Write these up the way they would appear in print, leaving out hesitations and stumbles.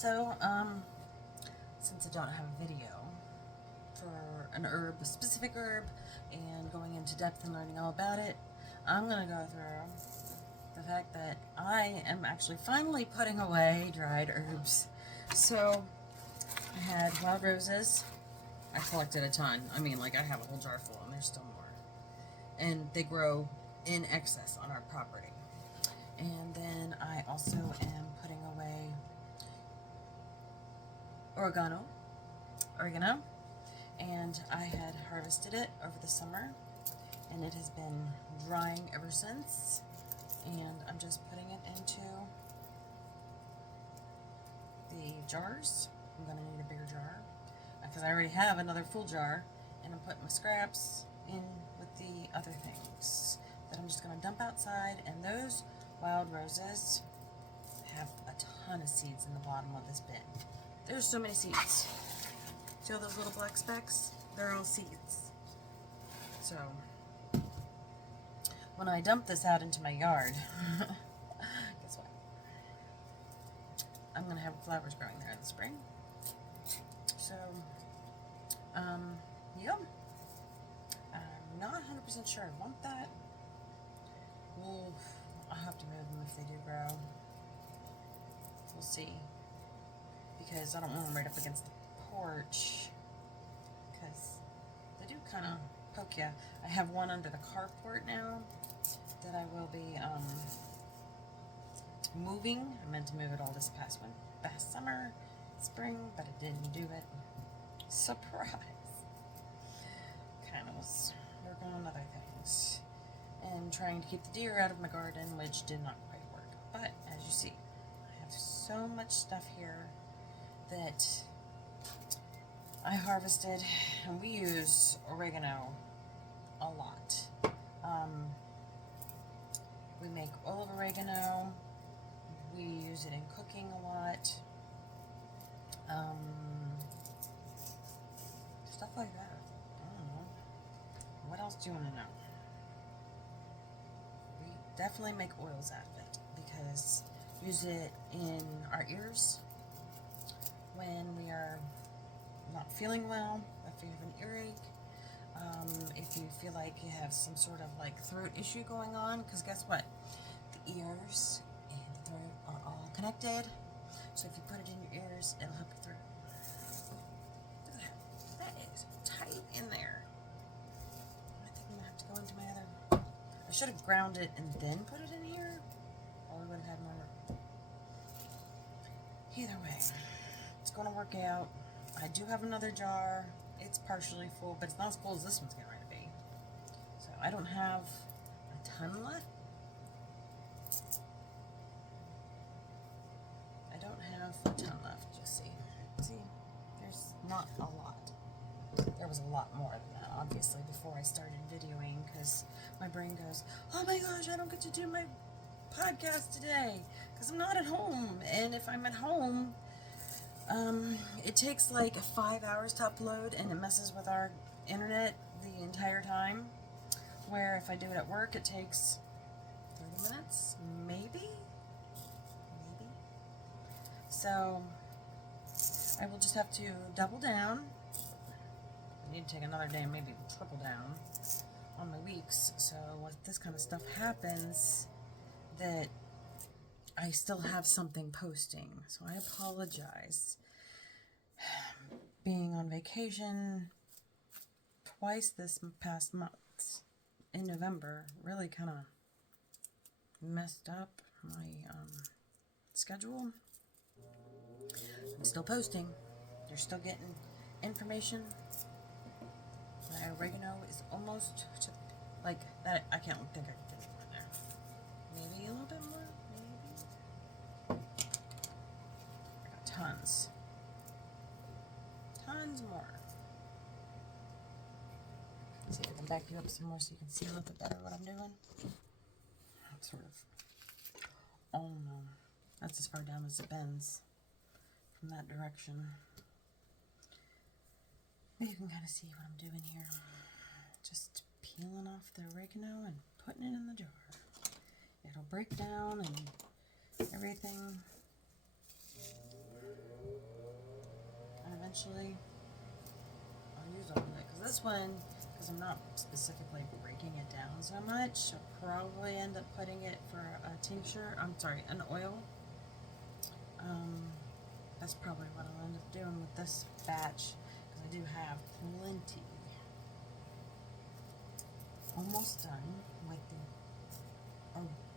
So, since I don't have a video for an herb, a specific herb, and going into depth and learning all about it, I'm going to go through the fact that I am actually finally putting away dried herbs. So, I had wild roses. I collected a ton. I mean, like, I have a whole jar full, and there's still more. And they grow in excess on our property. And then I also am putting away oregano, and I had harvested it over the summer, and it has been drying ever since. And I'm just putting it into the jars. I'm going to need a bigger jar because I already have another full jar, and I'm putting my scraps in with the other things that I'm just going to dump outside. And those wild roses have a ton of seeds in the bottom of this bin. There's so many seeds. See all those little black specks? They're all seeds. So when I dump this out into my yard, guess what? I'm gonna have flowers growing there in the spring. So, yeah. I'm not 100% sure I want that. I'll have to move them if they do grow. We'll see. Because I don't want them right up against the porch. Because they do kind of poke you. I have one under the carport now that I will be moving. I meant to move it all this past summer, spring, but I didn't do it. Surprise! Kind of was working on other things and trying to keep the deer out of my garden, which did not quite work. But as you see, I have so much stuff here that I harvested, and we use oregano a lot. We make oil of oregano. We use it in cooking a lot. Stuff like that. I don't know. What else do you want to know? We definitely make oils out of it because we use it in our ears when we are not feeling well, if you have an earache, if you feel like you have some sort of like throat issue going on, because guess what? The ears and the throat are all connected. So if you put it in your ears, it'll help your throat. Look at that. That is tight in there. I think I'm going to have to go into my other... I should have ground it and then put it in here, or we would have had more room. Either way, it's going to work out. I do have another jar. It's partially full, but it's not as full as this one's getting ready to be. So I don't have a ton left. I don't have a ton left. Just see. See, there's not a lot. There was a lot more than that, obviously, before I started videoing, because my brain goes, oh my gosh, I don't get to do my podcast today because I'm not at home. And if I'm at home, it takes like 5 hours to upload, and it messes with our internet the entire time. Where if I do it at work, it takes 30 minutes, maybe. So I will just have to double down. I need to take another day, maybe triple down on my weeks. So with this kind of stuff happens, that I still have something posting. So I apologize. Being on vacation twice this past month in November really kind of messed up my schedule. I'm still posting. You're still getting information. My oregano is almost to, like, that. I can't think I can get more in there. Maybe a little bit more, maybe. I got tons. Tons more. Let's see, I can back you up some more so you can see a little bit better what I'm doing. Sort of. Oh no. That's as far down as it bends from that direction. Maybe you can kind of see what I'm doing here. Just peeling off the oregano and putting it in the jar. It'll break down and everything. this one, because I'm not specifically breaking it down so much, I'll probably end up putting it for a tincture. I'm sorry, an oil. That's probably what I'll end up doing with this batch, because I do have plenty. Almost done with the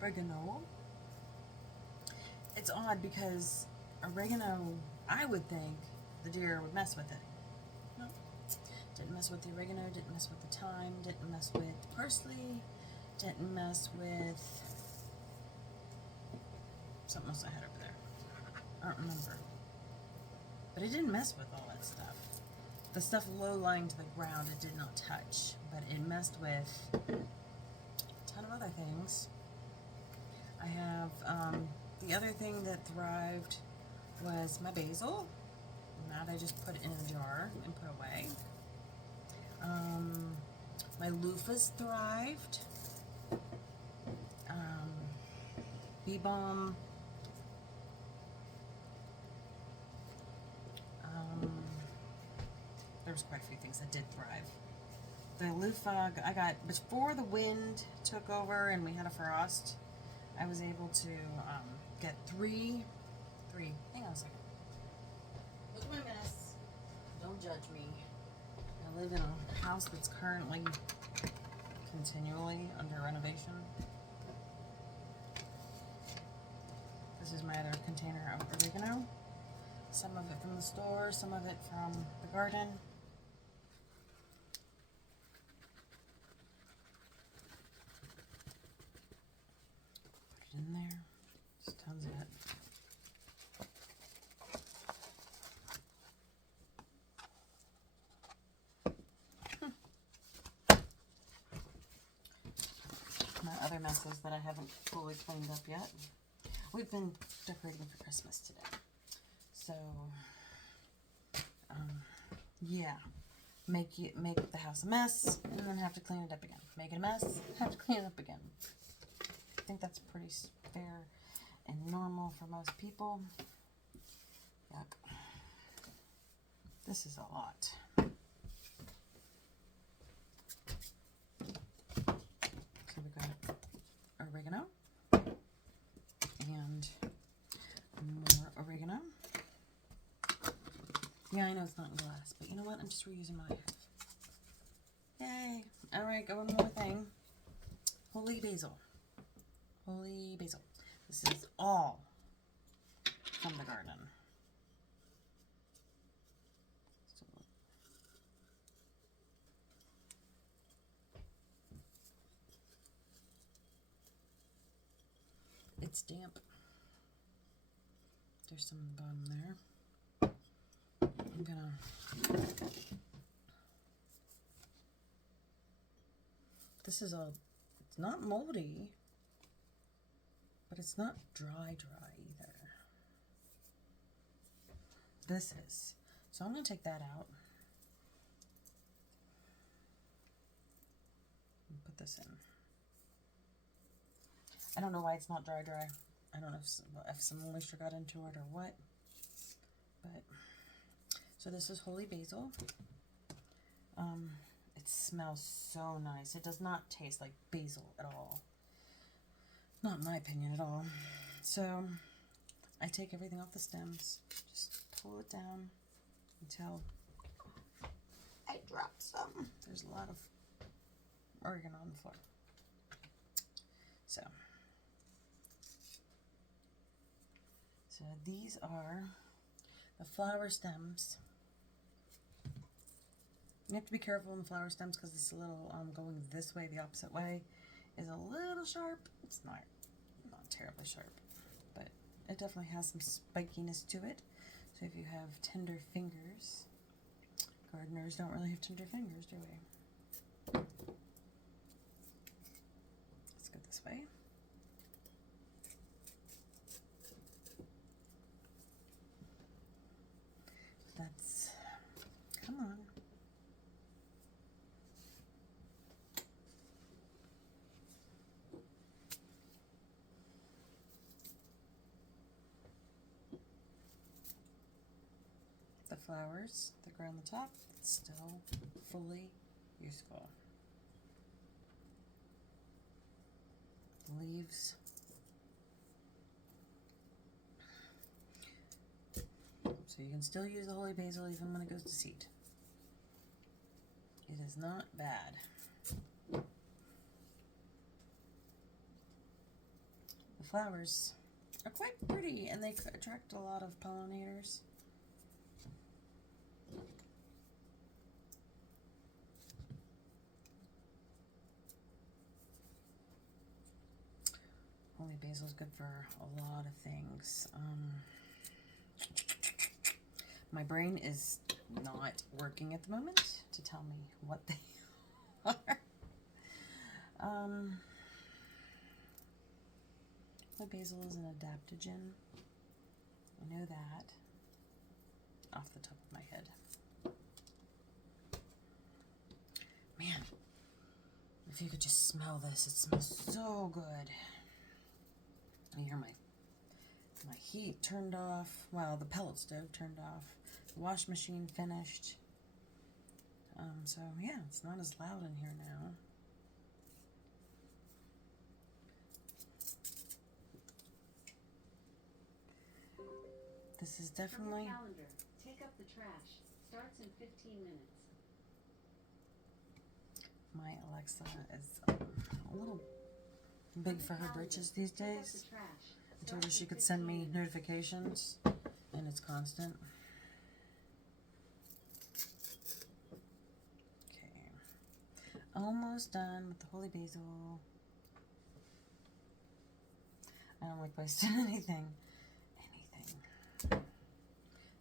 oregano. It's odd because oregano, I would think the deer would mess with it. No, didn't mess with the oregano, didn't mess with the thyme, didn't mess with the parsley, didn't mess with something else I had over there. I don't remember. But it didn't mess with all that stuff. The stuff low-lying to the ground it did not touch, but it messed with a ton of other things. I have, the other thing that thrived was my basil. That I just put in a jar and put away. My loofahs thrived. Bee balm. There was quite a few things that did thrive. The loofah I got before the wind took over and we had a frost. I was able to get three. Hang on a second. Look at my mess. Don't judge me. I live in a house that's currently continually under renovation. This is my other container of oregano. Some of it from the store, some of it from the garden. Put it in there. Just tons of it. My other messes that I haven't fully cleaned up yet. We've been decorating for Christmas today. So, yeah, make the house a mess, and then have to clean it up again. Make it a mess, have to clean it up again. I think that's pretty fair and normal for most people. Yuck. This is a lot. So we got oregano and more oregano. Yeah, I know it's not in glass, but you know what? I'm just reusing what I have. Yay! Alright, go one more thing. Holy basil. Holy basil. This is all from the garden. So, it's damp. There's some on the bottom there. I'm gonna, this is all, it's not moldy, but it's not dry either. This is. So I'm gonna take that out and put this in. I don't know why it's not dry. I don't know if some moisture got into it or what, but so this is holy basil. It smells so nice. It does not taste like basil at all. Not in my opinion at all. So I take everything off the stems, just pull it down until I drop some. There's a lot of oregano on the floor. So these are the flower stems. You have to be careful in the flower stems because it's a little going this way, the opposite way, is a little sharp. It's not terribly sharp, but it definitely has some spikiness to it. So if you have tender fingers, gardeners don't really have tender fingers, do we? Let's go this way. That's, come on. The flowers that grow on the top, it's still fully useful. The leaves. So you can still use the holy basil even when it goes to seed. It is not bad. The flowers are quite pretty and they attract a lot of pollinators. Holy basil is good for a lot of things. My brain is not working at the moment to tell me what they are. Holy basil is an adaptogen. I know that off the top of my head. Man, if you could just smell this, it smells so good. I hear my heat turned off. Well, the pellet stove turned off. The wash machine finished. So yeah, it's not as loud in here now. This is definitely. Calendar. Take up the trash. Starts in 15 minutes. My Alexa is a little big for her britches these days. I told her she could send me notifications, and it's constant. Okay. Almost done with the holy basil. I don't like wasting anything.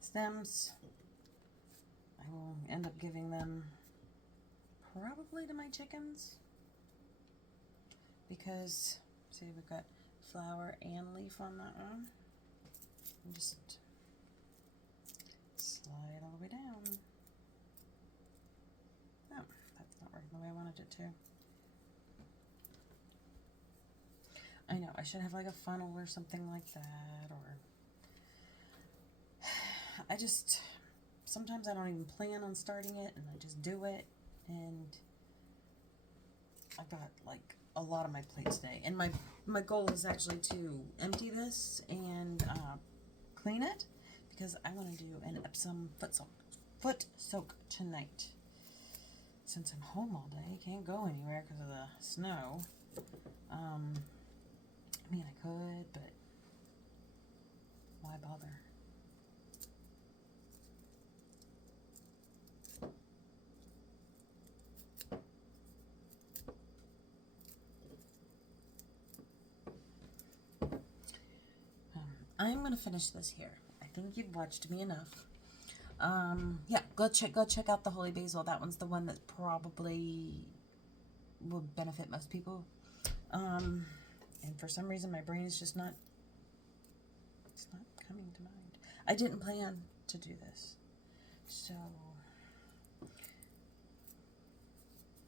Stems, I will end up giving them probably to my chickens because, see, we've got flower and leaf on that one. And just slide all the way down. Oh, that's not working the way I wanted it to. I know, I should have like a funnel or something like that, or I just, sometimes I don't even plan on starting it and I just do it, and I got like a lot on my plate today, and my goal is actually to empty this and clean it because I want to do an Epsom foot soak tonight. Since I'm home all day, can't go anywhere because of the snow. I mean, I could, but why bother? I'm gonna finish this here. I think you've watched me enough. Yeah, go check out the holy basil. That one's the one that probably would benefit most people. And for some reason my brain is just not, it's not coming to mind. I didn't plan to do this, so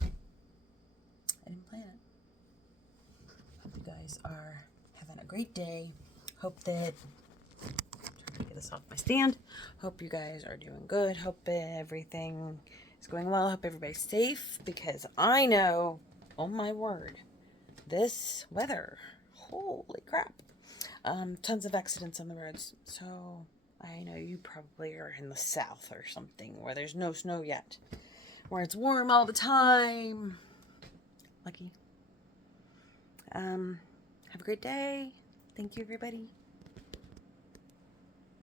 I didn't plan it. Hope you guys are having a great day. Hope that, trying to get this off my stand. Hope you guys are doing good. Hope everything is going well. Hope everybody's safe, because I know, oh my word, this weather, holy crap. Tons of accidents on the roads. So I know you probably are in the south or something where there's no snow yet, where it's warm all the time. Lucky. Have a great day. Thank you, everybody.